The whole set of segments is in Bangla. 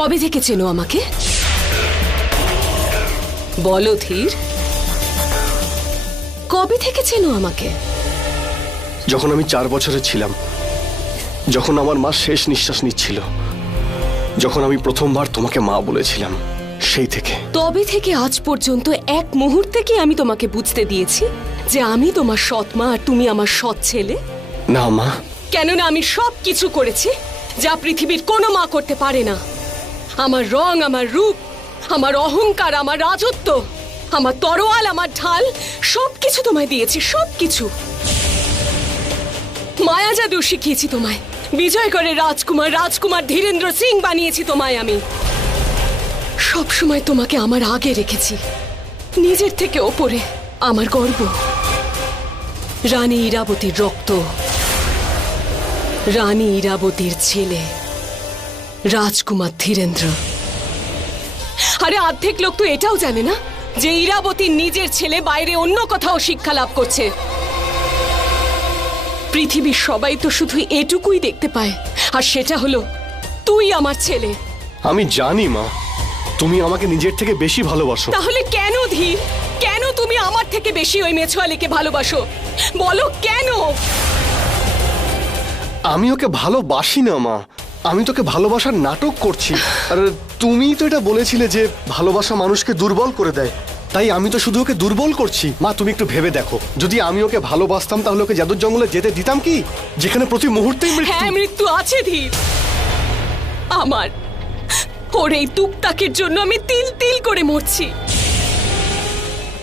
কবে থেকে চেনো আমাকে? বলো ধীর, কবে থেকে চেনো আমাকে? যখন আমি 4 বছরের ছিলাম, যখন আমার মা শেষ নিঃশ্বাস নিচ্ছিল, যখন আমি প্রথমবার তোমাকে মা বলেছিলাম, সেই থেকে। তবে থেকে আজ পর্যন্ত এক মুহূর্তে কি আমি তোমাকে বুঝতে দিয়েছি যে আমি তোমার সৎ মা আর তুমি আমার সৎ ছেলে? না মা। কেননা আমি সব কিছু করেছি যা পৃথিবীর কোনো মা করতে পারে না। আমার রং, আমার রূপ, আমার অহংকার, আমার রাজত্ব, আমার তরোয়াল, আমার ঢাল, সবকিছু তোমায় দিয়েছি, সবকিছু। মায়া জাদু শিখিয়েছি তোমায়, বিজয়গড়ের রাজকুমার ধীরেন্দ্র সিং বানিয়েছি তোমায় আমি। সব সময় তোমাকে আমার আগে রেখেছি, নিজের থেকে ওপরে। আমার গর্ব রানী ইরাবতীর রক্ত, রানী ইরাবতীর ছেলে রাজকুমার ধীরেন্দ্র। আরে অর্ধেক লোক তো এটাও জানে না যে ইরাবতীর নিজের ছেলে বাইরে অন্য কোথাও শিক্ষা লাভ করছে। পৃথিবীর সবাই তো শুধু এটুকুই দেখতে পায়, আর সেটা হলো তুই আমার ছেলে। আমি জানি মা, তুমি আমাকে নিজের থেকে বেশি ভালোবাসো। তাহলে কেন ধীর, কেন তুমি আমার থেকে বেশি ওই মেছওয়ালিকে ভালোবাসো? বলো কেন? আমি ওকে ভালোবাসি না মা, আমি তোকে ভালোবাসার নাটক করছি। আর তুমি তো এটা বলেছিলে যে ভালোবাসা মানুষকে দুর্বল করে দেয়, তাই আমি তো শুধু ওকে দুর্বল করছি। মা তুমি একটু ভেবে দেখো, যদি আমি ওকে ভালোবাসতাম তাহলে ওকে জাদুর জঙ্গলে যেতে দিতাম কি, যেখানে প্রতি মুহূর্তেই মৃত্যু? হ্যাঁ, মৃত্যু আছে ধীর। আমার ওর এই তুকতাকের জন্য আমি তিল তিল করে মরছি।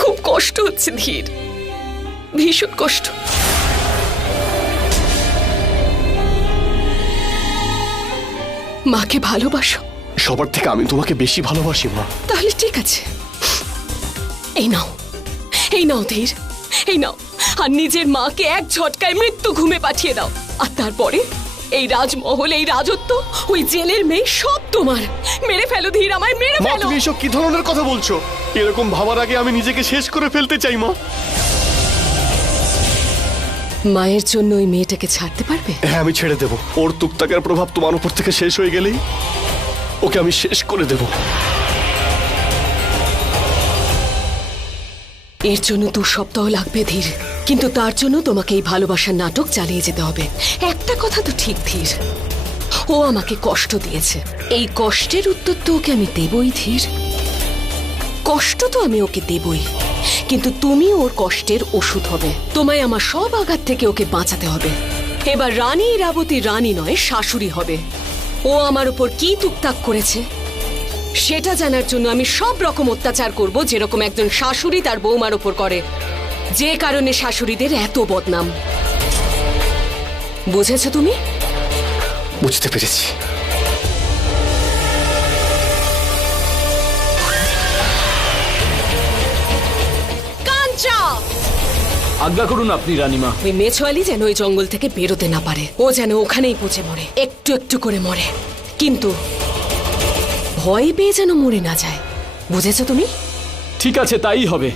খুব কষ্ট হচ্ছে ধীর, ভীষণ কষ্ট। মাকে ভালোবাসো? সবার থেকে আমি তোমাকে বেশি ভালোবাসি মা। তাহলে ঠিক আছে, এই নাও, এই নাও ধীর, এই নাও। আর নিজের মাকে এক ঝটকায় মৃত্যু ঘুমে পাঠিয়ে দাও। আর তারপরে এই রাজমহল, এই রাজত্ব, ওই জেলের মেয়ে সব তোমার। মেরে ফেলো ধীর, আমায় মেরে মা ফেলো। তুমি এসব কি ধরনের কথা বলছো? এরকম ভাবার আগে আমি নিজেকে শেষ করে ফেলতে চাই মা। মায়ের জন্য ওই মেয়েটাকে ছাড়তে পারবে? হ্যাঁ, আমি ছেড়ে দেব। ওর তুকতাকের প্রভাব তোমার উপর থেকে শেষ হয়ে গেলেই ওকে আমি শেষ করে দেব। এর জন্য 2 সপ্তাহ লাগবে ধীর, কিন্তু তার জন্য তোমাকে এই ভালোবাসার নাটক চালিয়ে যেতে হবে। একটা কথা তো ঠিক ধীর, ও আমাকে কষ্ট দিয়েছে, এই কষ্টের উত্তর তো ওকে আমি দেবই ধীর। কষ্ট তো আমি ওকে দেবই, কিন্তু তুমি ওর কষ্টের ওষুধ হবে। তোমায় আমার সব আঘাত থেকে ওকে বাঁচাতে হবে। এবার রানী ইরাবতী রানী নয়, শাশুড়ি হবে। ও আমার উপর কি তুকতাক করেছে সেটা জানার জন্য আমি সব রকম অত্যাচার করব, যেরকম একজন শাশুড়ি তার বৌমার উপর করে, যে কারণে শাশুড়িদের এত বদনাম। বুঝেছো তুমি? বুঝতে পেরেছি। কাঞ্চা, আজ্ঞা করুন আপনি রানীমা। ওই মেছওয়ালি যেন ওই জঙ্গল থেকে বেরোতে না পারে, ও যেন ওখানেই পচে মরে, একটু একটু করে মরে, কিন্তু ভয় পেয়ে যেন মরে না যায়। বুঝেছো তুমি? ঠিক আছে, তাই হবে।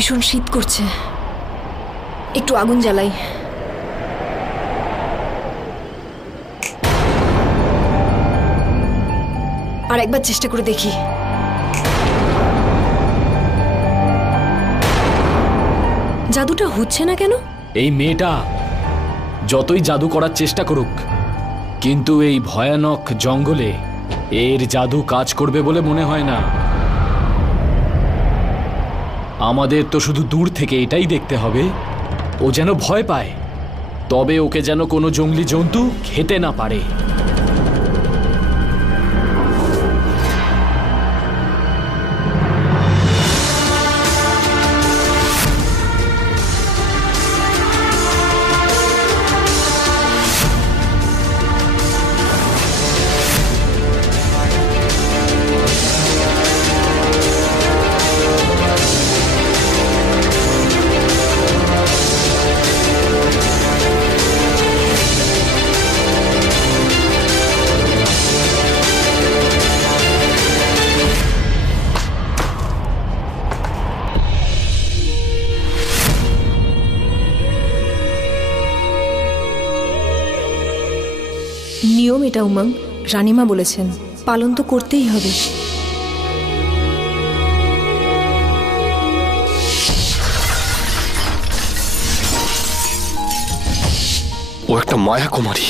ভীষণ শীত করছে, একটু আগুন জ্বালাই। আর একবার চেষ্টা করে দেখি। জাদুটা হচ্ছে না কেন? এই মেয়েটা যতই জাদু করার চেষ্টা করুক, কিন্তু এই ভয়ানক জঙ্গলে এর জাদু কাজ করবে বলে মনে হয় না। আমাদের তো শুধু দূর থেকে এটাই দেখতে হবে ও যেন ভয় পায়, তবে ওকে যেন কোনো জঙ্গলি জন্তু খেতে না পারে। নিয়ম এটা উমাং, রানীমা বলেছেন, পালন তো করতেই হবে। ও একটা মায়া কুমারী।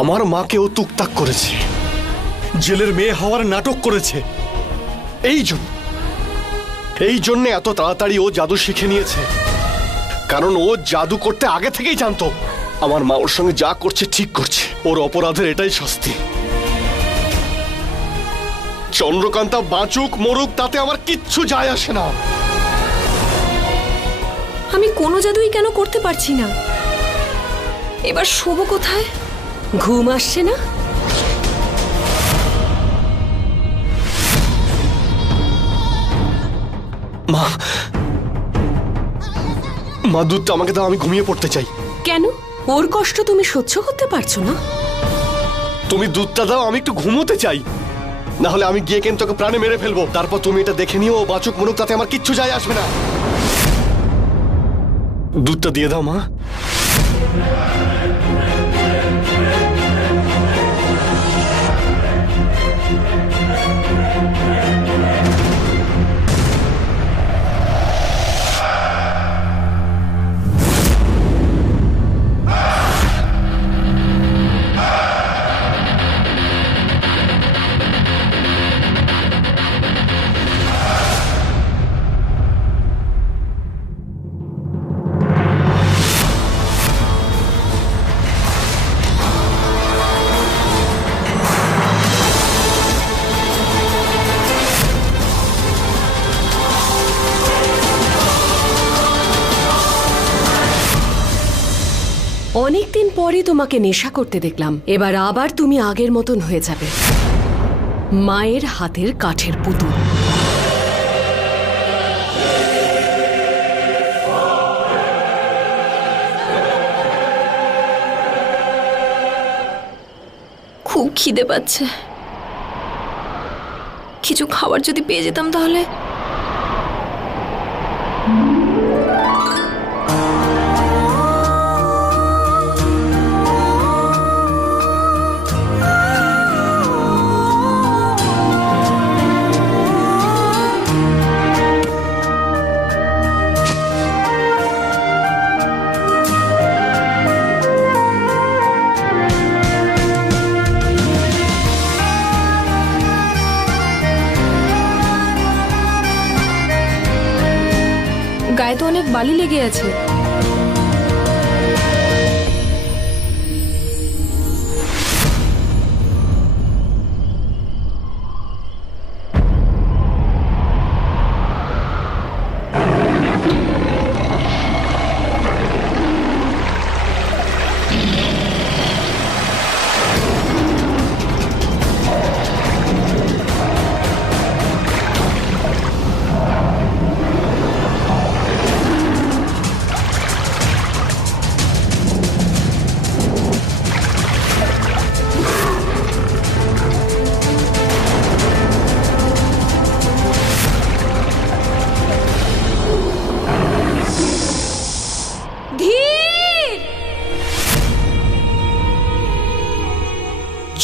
আমার মাকে ও তুকতাক করেছে, জেলের মেয়ে হওয়ার নাটক করেছে। এই জন্য এত তাড়াতাড়ি ও জাদু শিখে নিয়েছে, কারণ ও জাদু করতে আগে থেকেই জানতো আমার মা ওর সঙ্গে যা করছে ঠিক করছে। ওর অপরাধের এটাই শাস্তি। চন্দ্রকান্তা বাঁচুক মরুক তাতে আমার কিচ্ছু যায় আসে না। আমি কোনো জাদুই কেন করতে পারছি না? এবার শোবো কোথায়? ঘুম আসছে না? মা মা দুধটা আমাকে দাও, আমি ঘুমিয়ে পড়তে চাই। কেন? ওর কষ্ট তুমি সহ্য করতে পারছো না? তুমি দুধটা দাও, আমি একটু ঘুমোতে চাই। না হলে আমি গিয়ে কিন্তু তোকে প্রাণে মেরে ফেলবো। তারপর তুমি এটা দেখে নিও, ও বাঁচুক মরুক তাতে আমার কিচ্ছু যায় আসবে না। দুধটা দিয়ে দাও মা। অনেকদিন পরে তোমাকে নেশা করতে দেখলাম, এবার আবার তুমি আগের মতন হয়ে যাবে, মায়ের হাতের কাঠের পুতুল। খুব খিদে পাচ্ছে, কিছু খাবার যদি পেয়ে যেতাম তাহলে। গায়ে তো অনেক বালি লেগে আছে।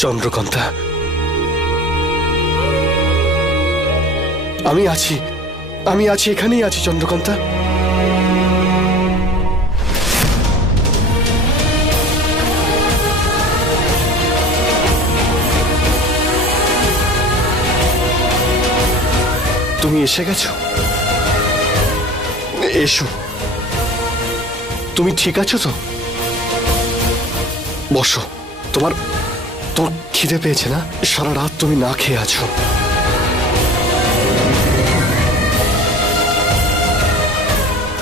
চন্দ্রকান্তা, আমি আছি, এখানেই আছি চন্দ্রকান্তা। তুমি এসে গেছো? এসো। তুমি ঠিক আছো তো? বসো। তোমার খিদে পেয়েছে না? সারা রাত তুমি না খেয়ে আছো।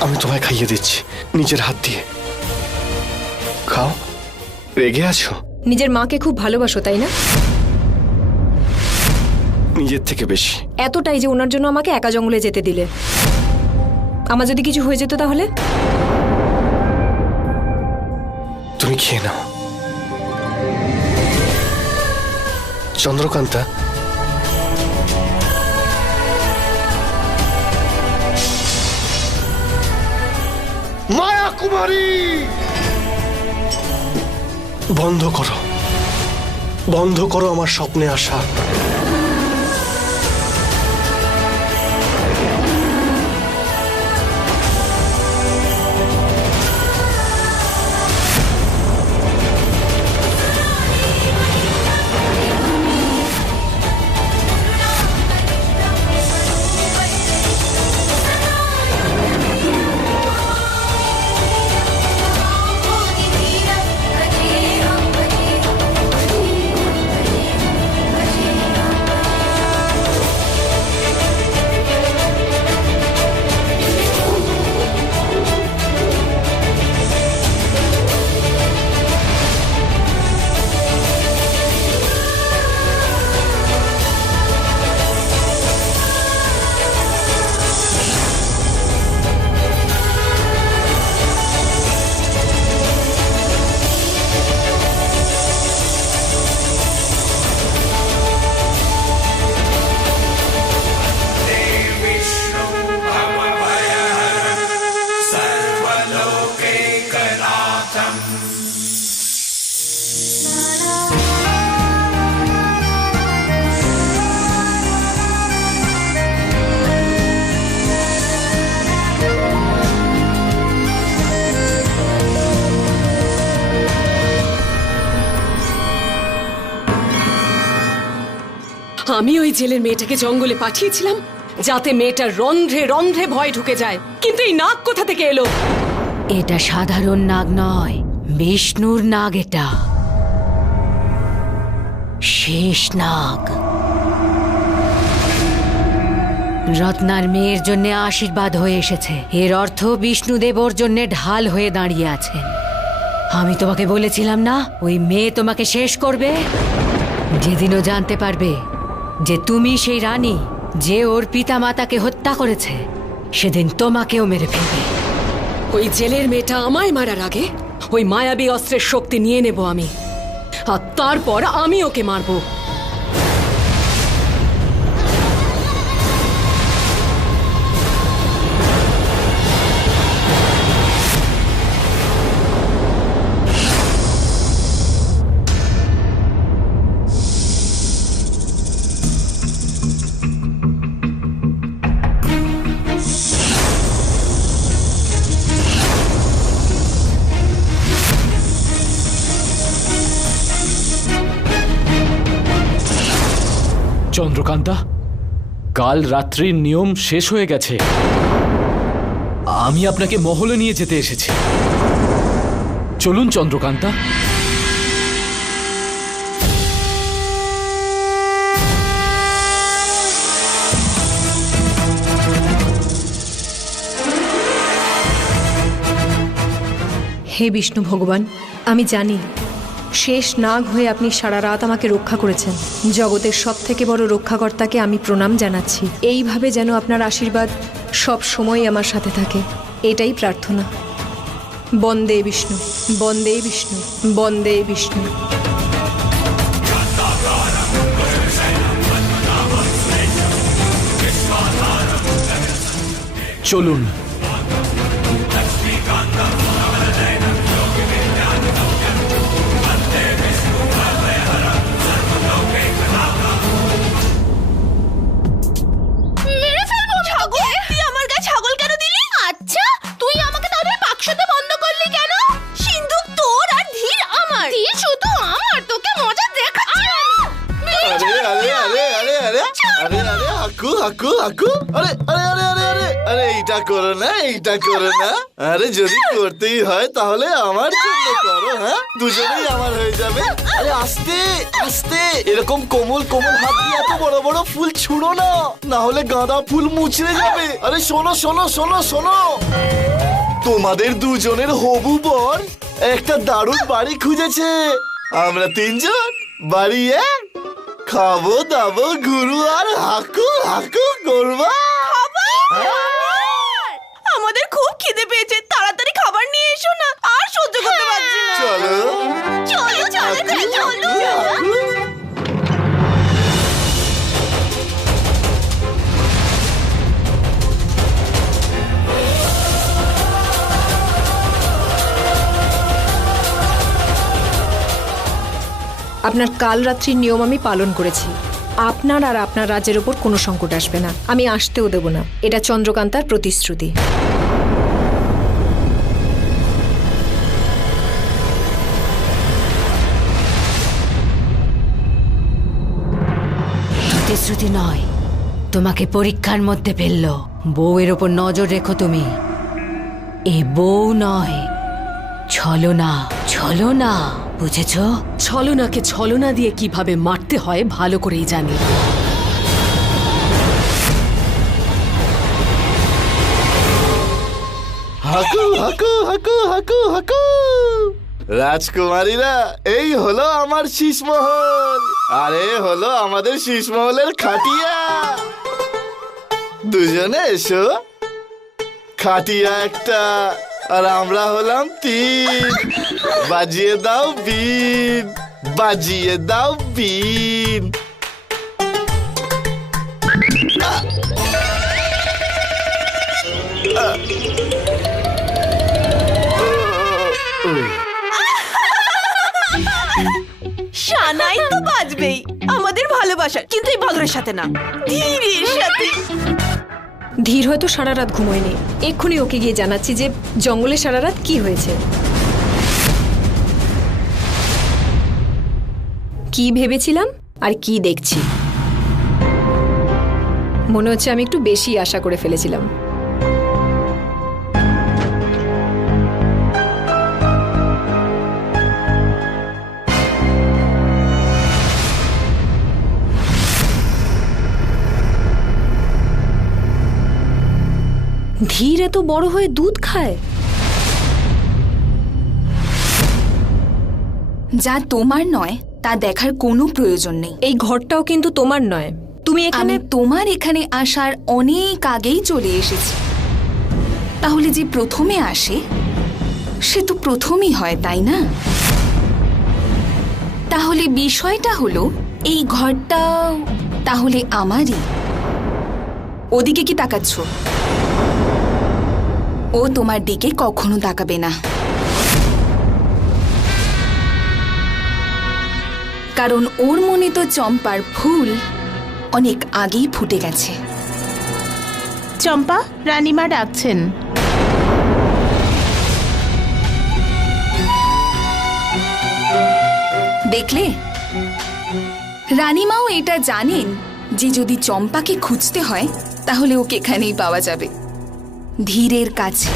আমি তোমায় খাইয়ে দিচ্ছি নিজের হাত দিয়ে। খাও। রেগে আছো? নিজের মাকে খুব ভালোবাসো তাই না? নিজের থেকে বেশি। এতটাই যে ওনার জন্য আমাকে একা জঙ্গলে যেতে দিলে। আমার যদি কিছু হয়ে যেত তাহলে? তুমি খেয়ে নাও চন্দ্রকান্তা। মায়া কুমারী, বন্ধ করো আমার স্বপ্নে আসা। আমি ওই জেলের মেয়েটাকে জঙ্গলে পাঠিয়েছিলাম যাতে মেয়েটার রন্ধ্রে রন্ধ্রে ভয় ঢুকে যায়, কিন্তু এই নাগ কোথা থেকে এলো? এটা সাধারণ নাগ নয়, বিষ্ণুর নাগ। এটা শেষ নাগ। রত্নার মেয়ের জন্য আশীর্বাদ হয়ে এসেছে। এর অর্থ বিষ্ণুদেব ওর জন্য ঢাল হয়ে দাঁড়িয়ে আছেন। আমি তোমাকে বলেছিলাম না, ওই মেয়ে তোমাকে শেষ করবে। যেদিনও জানতে পারবে যে তুমি সেই রানী যে ওর পিতা মাতাকে হত্যা করেছে, সেদিন তোমাকেও মেরে ফেলবে। ওই জেলের মেয়েটা আমায় মারার আগে ওই মায়াবী অস্ত্রের শক্তি নিয়ে নেব আমি, আর তারপর আমি ওকে মারবো। চন্দ্রকান্তা, কাল রাত্রির নিয়ম শেষ হয়ে গেছে। আমি আপনাকে মহলে নিয়ে যেতে এসেছি। চলুন চন্দ্রকান্তা। হে বিষ্ণু ভগবান, আমি জানি শেষ নাগ হয়ে আপনি সারা রাত আমাকে রক্ষা করেছেন। জগতের সব থেকে বড় রক্ষাকর্তাকে আমি প্রণাম জানাচ্ছি। এইভাবে যেন আপনার আশীর্বাদ সব সময় আমার সাথে থাকে, এটাই প্রার্থনা। বন্দে বিষ্ণু, বন্দে বিষ্ণু, বন্দে বিষ্ণু। চলুন। হাকু হাকু হাকু। আরে আরে আরে আরে আরে আরে এইটা করো না, এইটা করো না। আরে যদি করতেই হয় তাহলে আমার জন্য করো, হ্যাঁ দুজনেই আমার হয়ে যাবে। আরে আস্তে আস্তে, এরকম কোমল কোমল হাত দিয়ে এত বড় বড় ফুল ছুঁড়ো না, না হলে গাঁদা ফুল মুচড়ে যাবে। আরে শোনো শোনো শোনো শোনো, তোমাদের দুজনের হবু বর একটা দারুণ বাড়ি খুঁজেছে। আমরা তিনজন বাড়ি খাবো দাবো ঘুরু আর হাকু হাকু করবা। আমাদের খুব খিদে পেয়েছে, তাড়াতাড়ি খাবার নিয়ে এসো না, আর সহ্য করতে পারছি না। চলো চলো চলো চলো। আপনার কাল রাত্রির নিয়ম আমি পালন করেছি। আপনার আর আপনার রাজ্যের ওপর কোনো সংকট আসবে না, আমি আসতেও দেব না। এটা চন্দ্রকান্তার প্রতিশ্রুতি। প্রতিশ্রুতি নয়, তোমাকে পরীক্ষার মধ্যে ফেললো। বউয়ের ওপর নজর রেখো তুমি। এ বউ নয়, ছলনা। ছলনা, বুঝেছো? ছলনাকে ছলনা দিয়ে কিভাবে মারতে হয় ভালো করেই জানি। হাকু হাকু হাকু হাকু হাকু। রাজকুমারীরা, এই হলো আমার শীষমহল, আরে হলো আমাদের শীষমহলের খাটিয়া। দুজনে এসো। খাটিয়া একটা, আর আমরা হলাম তিন। বাজিয়ে দাও বিন, বাজিয়ে দাও বিন। সানাই তো বাজবেই আমাদের ভালোবাসা, কিন্তু এই বাদরের সাথে না, ধীরের সাথে। ধীর হয়তো সারা রাত ঘুমোয়নি। এক্ষুনি ওকে গিয়ে জানাচ্ছি যে জঙ্গলে সারা রাত কি হয়েছে। কি ভেবেছিলাম আর কি দেখছি। মনে হচ্ছে আমি একটু বেশি আশা করে ফেলেছিলাম। ধীর এত বড় হয়ে দুধ খায়? যা তোমার নয় তা দেখার কোনো প্রয়োজন নেই। এই ঘরটাও কিন্তু তোমার নয়। তুমি এখানে। আমি তোমার এখানে আসার অনেক আগেই চলে এসেছি। তাহলে যে প্রথমে আসে সে তো প্রথমই হয়, তাই না? তাহলে বিষয়টা হলো এই ঘরটা তাহলে আমারই। ওদিকে কি তাকাচ্ছ? ও তোমার দিকে কখনো তাকাবে না, কারণ ওর মনে তো চম্পার ফুল অনেক আগেই ফুটে গেছে। চম্পা, রানীমা ডাকছেন। দেখলে, রানীমাও এটা জানেন যে যদি চম্পাকে খুঁজতে হয় তাহলে ওকে এখানেই পাওয়া যাবে, ধীরের কাছে।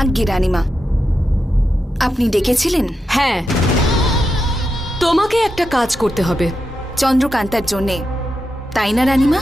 আজ্ঞে রানীমা, আপনি ডেকেছিলেন? হ্যাঁ, তোমাকে একটা কাজ করতে হবে। চন্দ্রকান্তার জন্যে, তাই না রানীমা?